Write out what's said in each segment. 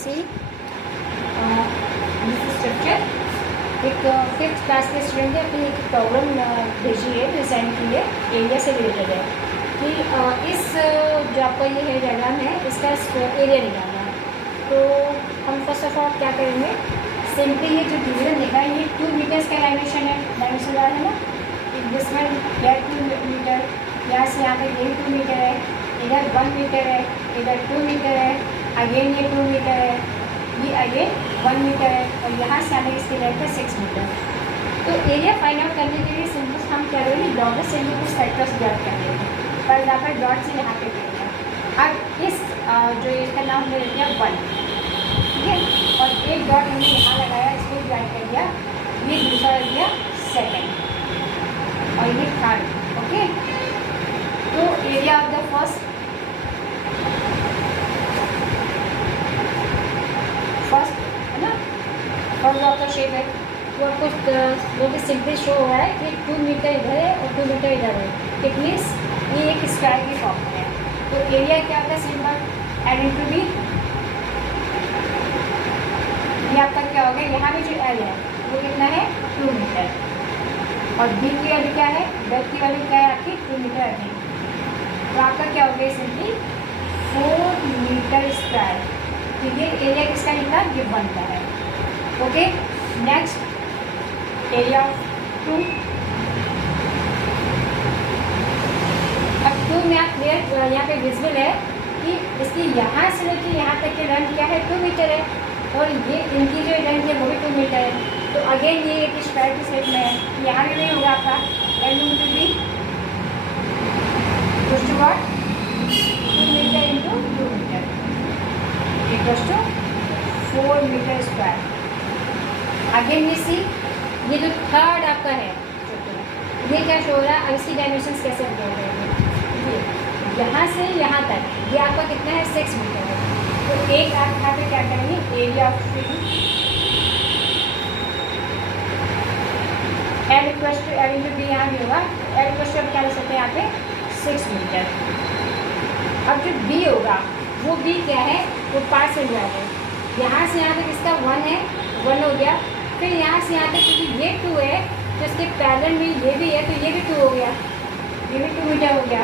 सी structure एक 5th class के student ने अपनी एक प्रॉब्लम भेजी है जो सेंड की है, एरिया से रिलेटेड है कि इस जो आपका ये है डायग्राम है इसका एरिया निकालना है। तो हम फर्स्ट ऑफ ऑल क्या करेंगे, सिंपली ये जो डिवीजन देखा है ये 2 मीटर्स का डायमेंशन है, डायमेंशन वाला है ना, जिसमें यह 2 मीटर, यहाँ से यहाँ पे ये 2 मीटर है, इधर 1 मीटर है, इधर 2 मीटर है, अगेन ये 2 मीटर है, ये अगेन 1 मीटर है और यहाँ से आने इसकी लेंथ है 6 मीटर। तो एरिया फाइंड आउट करने के लिए सिंपल हम क्या करेंगे, डॉट से कुछ फैक्टर्स ज्ञात कर लेंगे। फॉर एग्जाम्पल डॉट से यहाँ पे करेंगे, अब इस जो इसका नाम हमने ले लिया 1, ठीक है, और एक डॉट हमने यहाँ लगाया, इसको ज्वाइन कर दिया, ये दूसरा लग गया सेकेंड और ये थर्ड। ओके, तो एरिया ऑफ द फर्स्ट है ना, फर्स्ट आपका शेप है, तो आपको जो सिंपल शो हो रहा है कि 2 मीटर इधर है और 2 मीटर इधर है, इट मीन्स ये एक स्क्वायर की फॉर्म में है। तो एरिया क्या होता है, सिंपल एल इंटू बी, ये आपका क्या हो गया, यहाँ भी जो एल है वो कितना है 2 मीटर और बी की वैल्यू क्या है, बेड की वैल्यू क्या है आपकी 2 मीटर है। तो आपका क्या हो गया सिंपली 4 मीटर स्क्वायर। तो ये एरिया किसका निकला, ये 1 का है। Okay, next area of 2। अब 2 में आप क्लियर यहाँ पे विजिबल है कि इसकी यहाँ से लेकर यहाँ तक की लेंथ क्या है 2 मीटर है और ये इनकी जो लेंथ है वो भी 2 मीटर है। तो अगेन ये एक स्क्वायर की शेप में है, यहाँ भी नहीं होगा आपका L into B to what 2 metre into 2 metre equals to 4 metre square. Again ये सी, ये जो थर्ड आपका है ये क्या शो हो रहा है, अब इसकी डायमेंशंस कैसे हो रहे हैं, यहाँ से यहाँ तक ये आपका कितना है 6 मीटर है। तो एक आप यहाँ पे क्या करेंगे, area of L equals to L into B, यहाँ भी होगा एल इक्वल्स टू क्या ले सकते हैं यहाँ पे 6 मीटर। अब जो बी होगा वो बी क्या है, वो 5 से है, यहाँ से यहाँ तक इसका 1 है, 1 हो गया, फिर यहाँ से यहाँ तक क्योंकि ये 2 है तो इसके पैरेलल में ये भी है तो ये भी 2 हो गया, ये भी 2 मीटर हो गया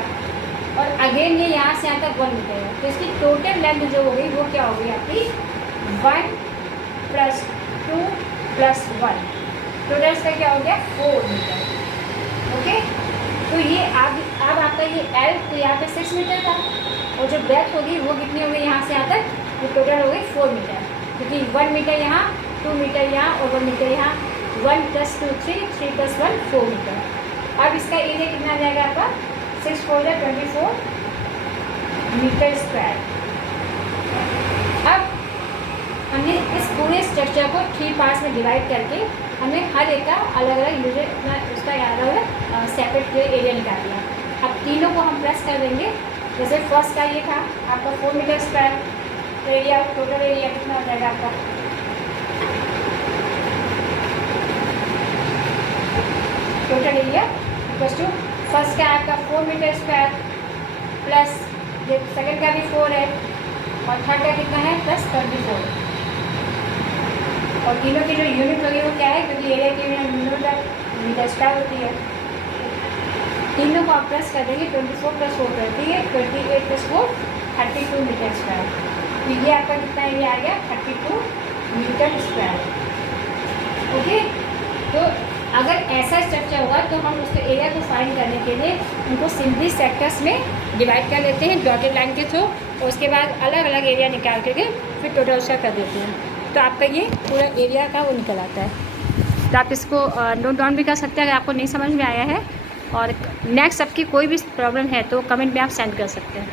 और अगेन ये यहाँ से यहाँ तक 1 मीटर है। तो इसकी टोटल लेंथ जो हो गई वो क्या हो गई आपकी 1 + 2 + 1, टोटल इसका क्या हो गया 4 मीटर। ओके, तो ये अब आपका ये एल तो यहाँ पे 6 मीटर था और जो ब्रेथ होगी वो कितनी हो गई यहाँ से यहाँ तक, वो टोटल हो गई 4 मीटर, क्योंकि 1 मीटर यहाँ, 2 मीटर यहाँ और 1 मीटर यहाँ, 1 + 2 3, 3 + 1 4 मीटर। अब इसका एरिया कितना आ जाएगा आपका 6 × 4 = 24 मीटर स्क्वायर। अब हमने इस पूरे स्ट्रक्चर को 3 पार्ट्स में डिवाइड करके हमने हर एक का अलग अलग यूजर अपना उसका अलग अलग सेपरेट एरिया निकाल लिया। अब तीनों को हम प्रेस कर देंगे, जैसे फर्स्ट का ये था आपका 4 मीटर स्क्वायर, तो एरिया टोटल एरिया कितना हो जाएगा आपका, total area equals to first का आपका 4 मीटर स्क्वायर प्लस ये सेकंड का भी 4 है और थर्ड का कितना है +24 और तीनों की जो यूनिट होगी वो क्या है, क्योंकि एरिया की यूनिट मीटर स्क्वायर होती है। तीनों को आप प्रेस कर देंगे, 24 + 4 करती है 28 + 4 32 मीटर स्क्वायर। तो ये आपका कितना एरिया आ गया 32 मीटर स्क्वायर। ओके, तो अगर ऐसा स्ट्रक्चर होगा तो हम उसके एरिया को फाइंड करने के लिए उनको सिंपली सेक्टर्स में डिवाइड कर लेते हैं डॉटेड लाइन के थ्रू और उसके बाद अलग अलग एरिया निकाल करके फिर टोटल उसका कर देते हैं, तो आपका ये पूरा एरिया का वो निकल आता है। तो आप इसको नोट डाउन भी कर सकते हैं अगर आपको नहीं समझ में आया है, और नेक्स्ट आपकी कोई भी प्रॉब्लम है तो कमेंट में आप सेंड कर सकते हैं।